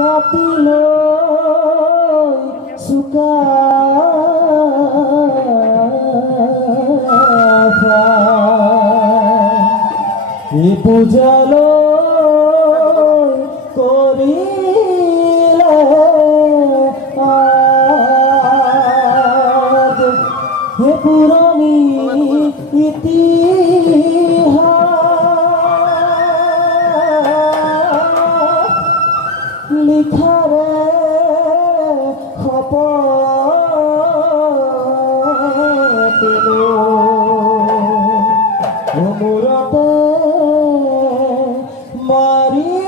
কাটিলৈ চুকা এই পূজালৈ কৰিলে হে পুৰণি ইতিহাস লিখাৰে শপতিলো মূৰতে মাৰি